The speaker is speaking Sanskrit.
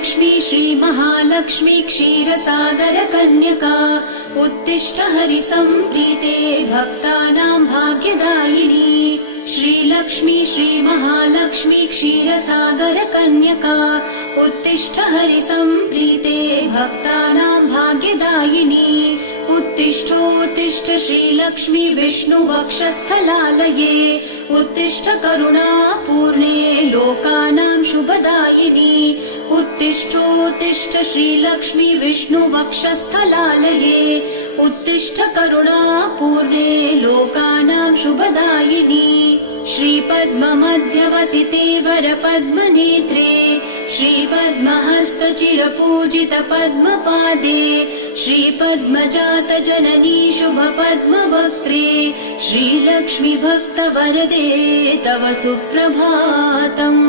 श्रीलक्ष्मी श्रीमहालक्ष्मी क्षीरसागरकन्यका उत्तिष्ठ हरिसम्प्रीते भक्तानां भाग्यदायिनी। श्रीलक्ष्मी श्रीमहालक्ष्मी क्षीरसागरकन्यका उत्तिष्ठ हरिसम्प्रीते भक्तानां भाग्यदायिनी। उत्तिष्ठोत्तिष्ठ श्रीलक्ष्मी विष्णुवक्षस्थलालये उत्तिष्ठ करुणापूर्णे लोकानां शुभदायिनी। उत्तिष्ठोत्तिष्ठ श्रीलक्ष्मी विष्णुवक्षस्थलालये उत्तिष्ठ करुणापूर्णे लोकानां शुभदायिनी। श्रीपद्ममध्यवसिते वरपद्मनेत्रे श्रीपद्महस्तचिरपूजित पद्मपादे श्रीपद्मजातजननी शुभपद्मवक्त्रे श्रीलक्ष्मी भक्तवरदे तव सुप्रभातम्।